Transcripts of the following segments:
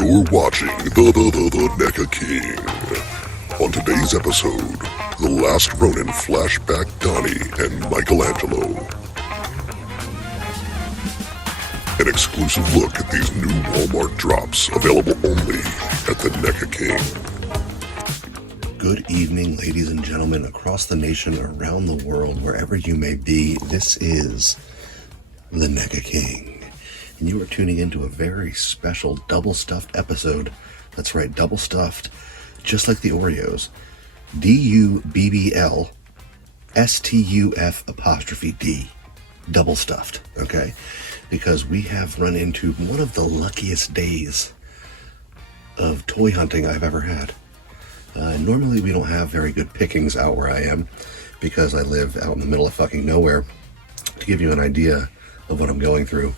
You're watching the NECA King. On today's episode, The Last Ronin flashback Donnie and Michelangelo. An exclusive look at these new Walmart drops, available only at the NECA King. Good evening, ladies and gentlemen, across the nation, around the world, wherever you may be. This is the NECA King. And you are tuning into a very special double stuffed episode. That's right, double stuffed, just like the Oreos. DUBBL STUF'D. Double stuffed, okay? Because we have run into one of the luckiest days of toy hunting I've ever had. Normally we don't have very good pickings out where I am because I live out in the middle of fucking nowhere. To give you an idea of what I'm going through,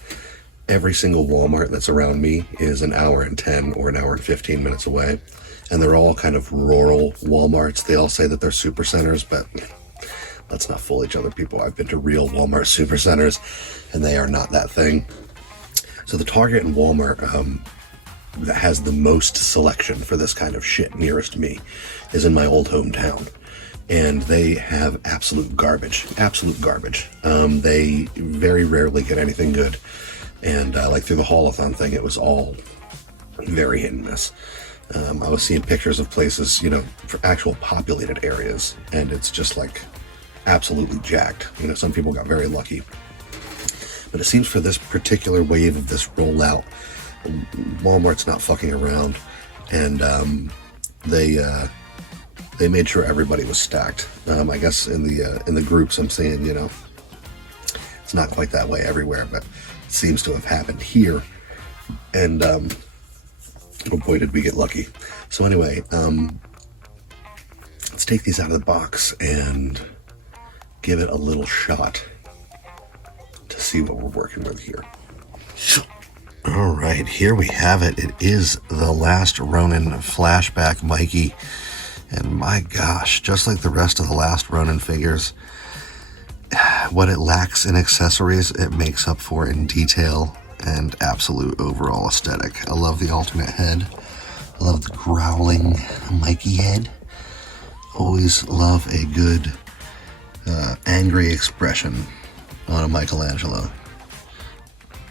every single Walmart that's around me is an hour and 10 or an hour and 15 minutes away. And they're all kind of rural Walmarts. They all say that they're super centers, but let's not fool each other, people. I've been to real Walmart super centers and they are not that thing. So the Target and Walmart that has the most selection for this kind of shit nearest me is in my old hometown. And they have absolute garbage. They very rarely get anything good. And like through the haul-a-thon thing, it was all very hit and miss. I was seeing pictures of places, you know, for actual populated areas, and it's just like absolutely jacked. You know, some people got very lucky. But it seems for this particular wave of this rollout, Walmart's not fucking around, and they made sure everybody was stacked. I guess in the groups I'm seeing, you know, it's not quite that way everywhere, but it seems to have happened here. And oh boy, did we get lucky. So anyway, let's take these out of the box and give it a little shot to see what we're working with here. All right, here we have it. It is the Last Ronin flashback Mikey. And my gosh, just like the rest of the Last Ronin figures, what it lacks in accessories, it makes up for in detail and absolute overall aesthetic. I love the alternate head. I love the growling Mikey head. Always love a good angry expression on a Michelangelo.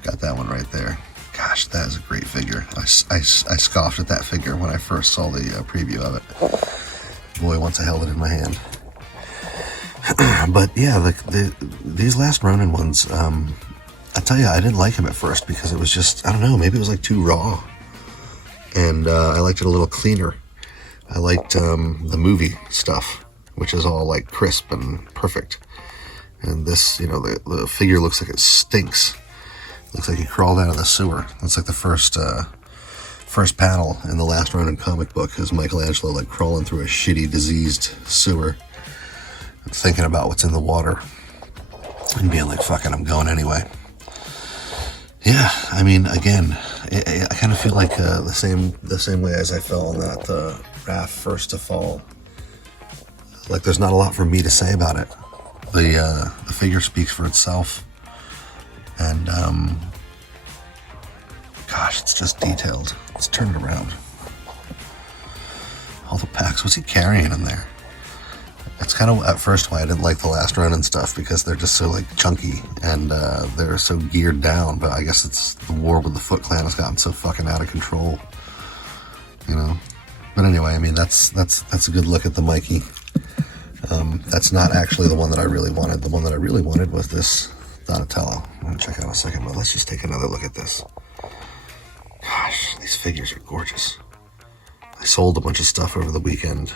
Got that one right there. Gosh, that is a great figure. I scoffed at that figure when I first saw the preview of it. Boy, once I held it in my hand. But yeah, these Last Ronin ones, I tell you, I didn't like him at first because it was just, I don't know, maybe it was like too raw. And I liked it a little cleaner. I liked the movie stuff, which is all like crisp and perfect. And this, you know, the figure looks like it stinks. Looks like he crawled out of the sewer. That's like the first panel in the Last Ronin comic book is Michelangelo like crawling through a shitty, diseased sewer, thinking about what's in the water and being like, fucking, I'm going anyway. Yeah, I mean, again, I kind of feel like the same way as I felt on that Raph First to Fall. Like there's not a lot for me to say about it. The figure speaks for itself. And, gosh, it's just detailed. Let's turn it around. All the packs. What's he carrying in there? That's kind of, at first, why I didn't like the Last Ronin stuff, because they're just so, like, chunky, and they're so geared down, but I guess it's the war with the Foot Clan has gotten so fucking out of control, you know? But anyway, I mean, that's a good look at the Mikey. That's not actually the one that I really wanted. The one that I really wanted was this Donatello. I'm gonna check out in a second, but let's just take another look at this. Gosh, these figures are gorgeous. I sold a bunch of stuff over the weekend.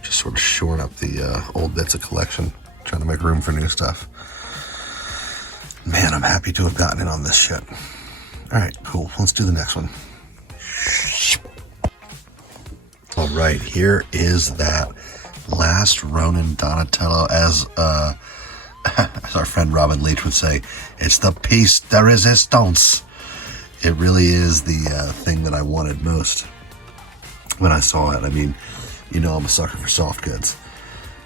Just sort of shoring up the old bits of collection, trying to make room for new stuff. Man, I'm happy to have gotten in on this shit. All right, cool. Let's do the next one. All right, here is that Last Ronin Donatello, as our friend Robin Leach would say, it's the piece de resistance. It really is the thing that I wanted most when I saw it. I mean, you know, I'm a sucker for soft goods.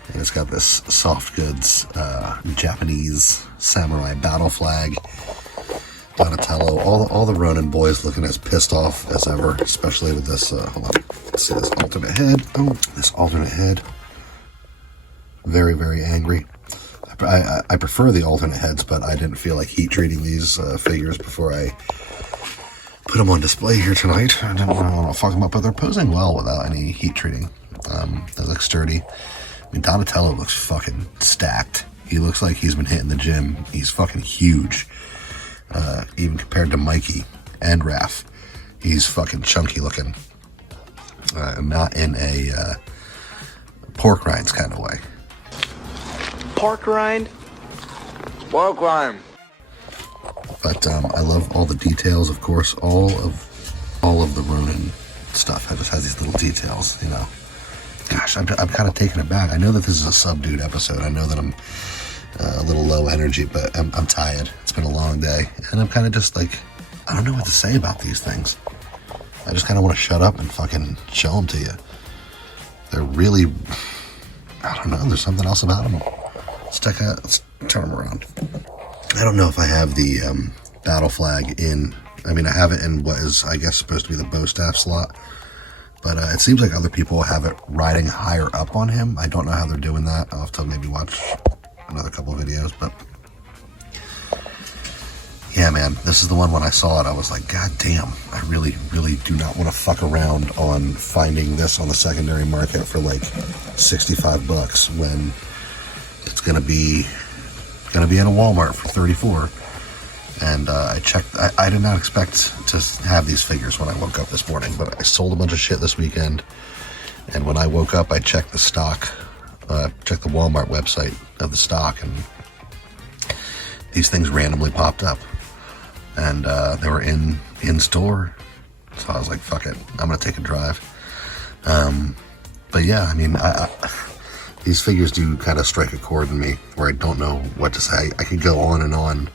And it's got this soft goods Japanese samurai battle flag. Donatello, all the Ronin boys looking as pissed off as ever, especially with this, hold on, let's see this alternate head. Oh, this alternate head. Very, very angry. I prefer the alternate heads, but I didn't feel like heat treating these figures before I put them on display here tonight. I didn't want to fuck them up, but they're posing well without any heat treating. They look sturdy. I mean, Donatello looks fucking stacked. He looks like he's been hitting the gym. He's fucking huge. Even compared to Mikey and Raph, he's fucking chunky looking. Not in a pork rinds kind of way. Pork rind? Pork rind. But I love all the details, of course. All of the Ronin stuff just has these little details, you know. Gosh, I'm kind of taken aback. I know that this is a subdued episode. I know that I'm a little low energy, but I'm tired. It's been a long day, and I'm kind of just like, I don't know what to say about these things. I just kind of want to shut up and fucking show them to you. They're really, I don't know. There's something else about them. Let's turn them around. I don't know if I have the battle flag in. I mean, I have it in what is, I guess, supposed to be the bow staff slot. But it seems like other people have it riding higher up on him. I don't know how they're doing that. I'll have to maybe watch another couple of videos. But yeah, man, this is the one when I saw it, I was like, God damn, I really, really do not want to fuck around on finding this on the secondary market for like $65 when it's gonna be in a Walmart for $34. And I checked. I did not expect to have these figures when I woke up this morning, but I sold a bunch of shit this weekend. And when I woke up, I checked the stock, checked the Walmart website of the stock, and these things randomly popped up, and they were in store. So I was like, "Fuck it, I'm gonna take a drive." But yeah, I mean, these figures do kind of strike a chord in me where I don't know what to say. I could go on and on.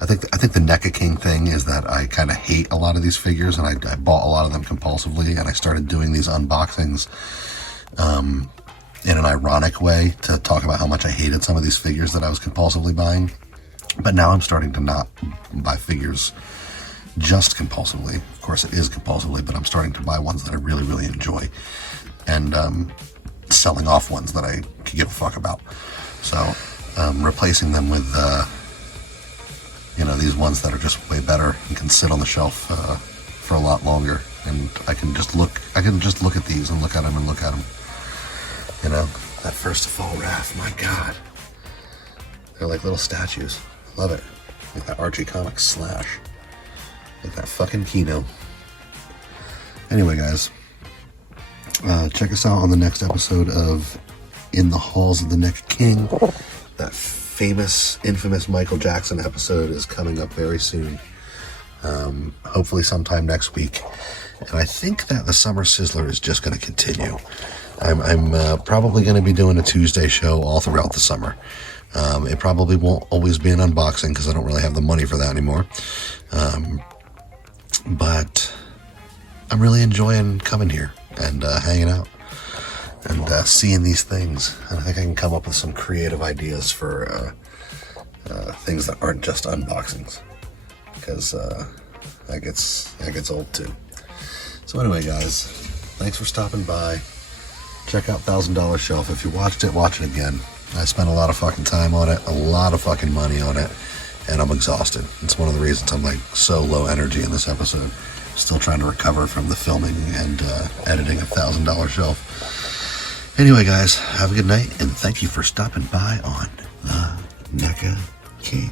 I think the N.E.C.A thing is that I kind of hate a lot of these figures, and I bought a lot of them compulsively, and I started doing these unboxings in an ironic way to talk about how much I hated some of these figures that I was compulsively buying. But now I'm starting to not buy figures just compulsively. Of course, it is compulsively, but I'm starting to buy ones that I really, really enjoy, and selling off ones that I could give a fuck about. So replacing them with these ones that are just way better and can sit on the shelf for a lot longer, and I can just look at these and look at them and look at them. You know, that first to fall Raph, my God, they're like little statues. Love it. Like that Archie Comics slash, like that fucking Kino. Anyway, guys, check us out on the next episode of In the Halls of the N.E.C.A. That famous, infamous Michael Jackson episode is coming up very soon. Hopefully sometime next week. And I think that the Summer Sizzler is just going to continue. I'm probably going to be doing a Tuesday show all throughout the summer. It probably won't always be an unboxing because I don't really have the money for that anymore. But I'm really enjoying coming here and hanging out and seeing these things. And I think I can come up with some creative ideas for things that aren't just unboxings, because that gets old too. So anyway, guys, thanks for stopping by. Check out $1,000 Shelf. If you watched it, watch it again. I spent a lot of fucking time on it, a lot of fucking money on it, and I'm exhausted. It's one of the reasons I'm like so low energy in this episode. Still trying to recover from the filming and editing of $1,000 Shelf. Anyway, guys, have a good night, and thank you for stopping by on the N.E.C.A King.